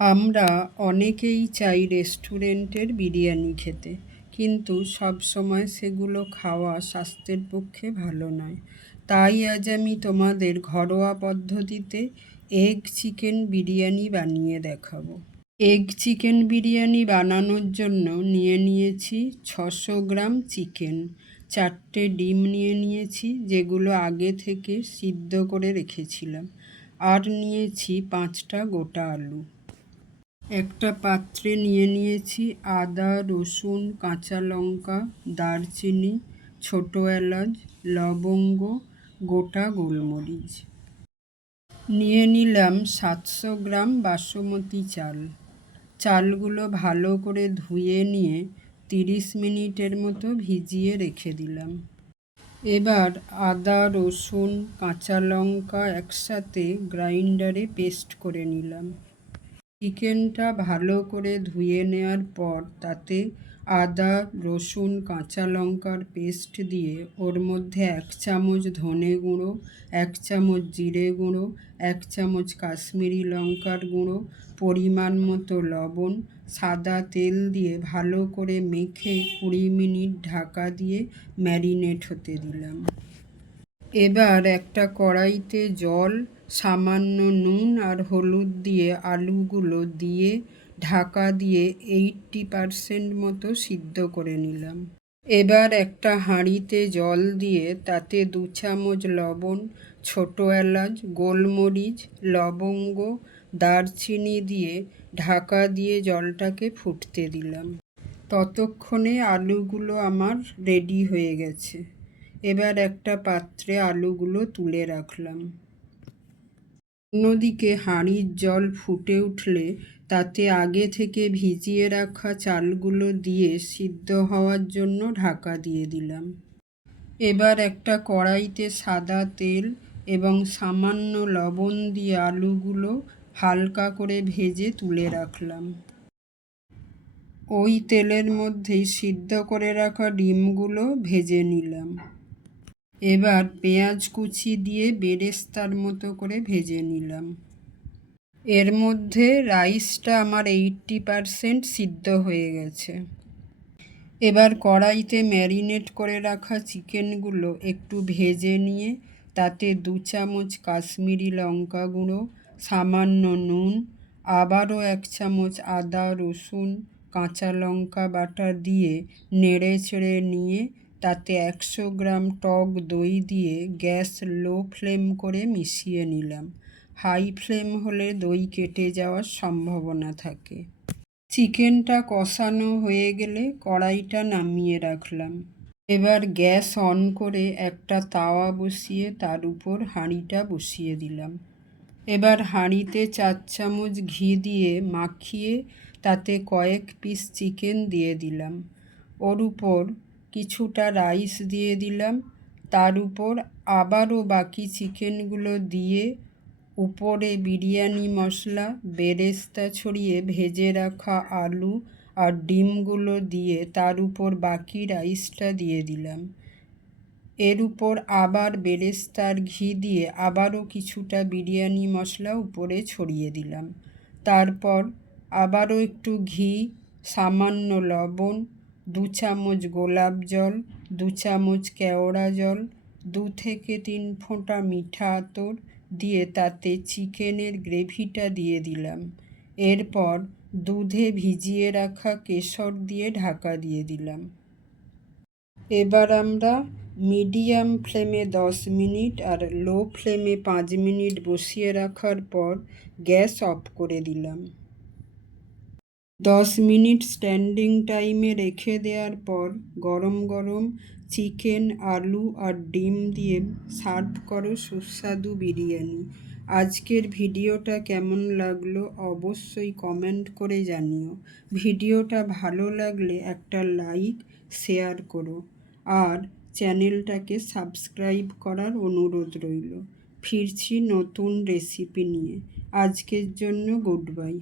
আমরা অনেকেই চাই রেস্টুরেন্টের বিরিয়ানি খেতে, কিন্তু সব সময় সেগুলো খাওয়া স্বাস্থ্যের পক্ষে ভালো নয়। তাই আজ আমি তোমাদের ঘরোয়া পদ্ধতিতে এগ চিকেন বিরিয়ানি বানিয়ে দেখাবো। এগ চিকেন বিরিয়ানি বানানোর জন্য নিয়ে নিয়েছি 600 গ্রাম চিকেন, 4টে ডিম নিয়ে নিয়েছি যেগুলো আগে থেকে সিদ্ধ করে রেখেছিলাম, আর নিয়েছি 5টা গোটা আলু। একটা পাত্রে নিয়ে নিয়েছি আদা, রসুন, কাঁচা লঙ্কা, দারচিনি, ছোট এলাচ, লবঙ্গ, গোটা গোলমরিচ। নিয়ে নিলাম 700 গ্রাম বাসমতি চাল। চালগুলো ভালো করে ধুয়ে নিয়ে 30 মিনিটের মতো ভিজিয়ে রেখে দিলাম। এবার আদা, রসুন, কাঁচা লঙ্কা একসাথে গ্রাইন্ডারে পেস্ট করে নিলাম। চিকেনটা ভালো করে ধুয়ে নেওয়ার পর তাতে আদা, রসুন, কাঁচা লঙ্কার পেস্ট দিয়ে ওর মধ্যে 1 চামচ ধনে গুঁড়ো, 1 চামচ জিরে গুঁড়ো, 1 চামচ কাশ্মীরি লঙ্কার গুঁড়ো, পরিমাণ মতো লবণ, সাদা তেল দিয়ে ভালো করে মেখে 20 মিনিট ঢাকা দিয়ে ম্যারিনেট হতে দিলাম। এবার একটা কড়াইতে জল, সামান্য নুন আর হলুদ দিয়ে আলুগুলো দিয়ে ঢাকা দিয়ে 80% মতো সিদ্ধ করে নিলাম। এবার একটা হাঁড়িতে জল দিয়ে তাতে 2 চামচ লবণ, ছোট এলাচ, গোলমরিচ, লবঙ্গ, দারচিনি দিয়ে ঢাকা দিয়ে জলটাকে ফুটতে দিলাম। ততক্ষণে আলুগুলো আমার রেডি হয়ে গেছে। এবার একটা পাত্রে আলুগুলো তুলে রাখলাম। অন্যদিকে হাঁড়ির জল ফুটে উঠলে তাতে আগে থেকে ভিজিয়ে রাখা চালগুলো দিয়ে সিদ্ধ হওয়ার জন্য ঢাকা দিয়ে দিলাম। এবার একটা কড়াইতে সাদা তেল এবং সামান্য লবণ দিয়ে আলুগুলো হালকা করে ভেজে তুলে রাখলাম। ওই তেলের মধ্যেই সিদ্ধ করে রাখা ডিমগুলো ভেজে নিলাম। এবার পেঁয়াজ কুচি দিয়ে বেরেস্তার মতো করে ভেজে নিলাম। এর মধ্যে রাইসটা আমার 80% সিদ্ধ হয়ে গেছে। এবার কড়াইতে ম্যারিনেট করে রাখা চিকেনগুলো একটু ভেজে নিয়ে তাতে 2 চামচ কাশ্মীরি লঙ্কা গুঁড়ো, সামান্য নুন, আবারও 1 চামচ আদা, রসুন, কাঁচা লঙ্কা বাটা দিয়ে নেড়ে চেড়ে নিয়ে তাতে 100 গ্রাম টক দই দিয়ে গ্যাস লো ফ্লেম করে মিশিয়ে নিলাম। হাই ফ্লেম হলে দই কেটে যাওয়ার সম্ভাবনা থাকে। চিকেনটা কষানো হয়ে গেলে কড়াইটা নামিয়ে রাখলাম। এবার গ্যাস অন করে একটা তাওয়া বসিয়ে তার উপর হাঁড়িটা বসিয়ে দিলাম। এবার হাঁড়িতে 4 চামচ ঘি দিয়ে মাখিয়ে তাতে কয়েক পিস চিকেন দিয়ে দিলাম। ওর উপর কিছুটা রাইস দিয়ে দিলাম। তার উপর আবারও বাকি চিকেনগুলো দিয়ে উপরে বিরিয়ানি মশলা, বেরেস্তা ছড়িয়ে ভেজে রাখা আলু আর ডিমগুলো দিয়ে তার উপর বাকি রাইসটা দিয়ে দিলাম। এর উপর আবার বেরেস্তার ঘি দিয়ে আবারও কিছুটা বিরিয়ানি মশলা উপরে ছড়িয়ে দিলাম। তারপর আবারও একটু ঘি, সামান্য লবণ, 2 চামচ গোলাপ জল, 2 চামচ কেওড়া জল, 2 থেকে 3 ফোঁটা মিঠা আতর দিয়ে তাতে চিকেনের গ্রেভিটা দিয়ে দিলাম। এরপর দুধে ভিজিয়ে রাখা কেশর দিয়ে ঢাকা দিয়ে দিলাম। এবার আমরা মিডিয়াম ফ্লেমে 10 মিনিট আর লো ফ্লেমে 5 মিনিট বসিয়ে রাখার পর গ্যাস অফ করে দিলাম। 10 মিনিট স্ট্যান্ডিং টাইমে রেখে দেওয়ার পর গরম গরম চিকেন, আলু আর ডিম দিয়ে সার্ভ করো সুস্বাদু বিরিয়ানি। আজকের ভিডিওটা কেমন লাগলো অবশ্যই কমেন্ট করে জানিও। ভিডিওটা ভালো লাগলে একটা লাইক, শেয়ার করো আর চ্যানেলটাকে সাবস্ক্রাইব করার অনুরোধ রইল। ফিরছি নতুন রেসিপি নিয়ে। আজকের জন্য গুড বাই।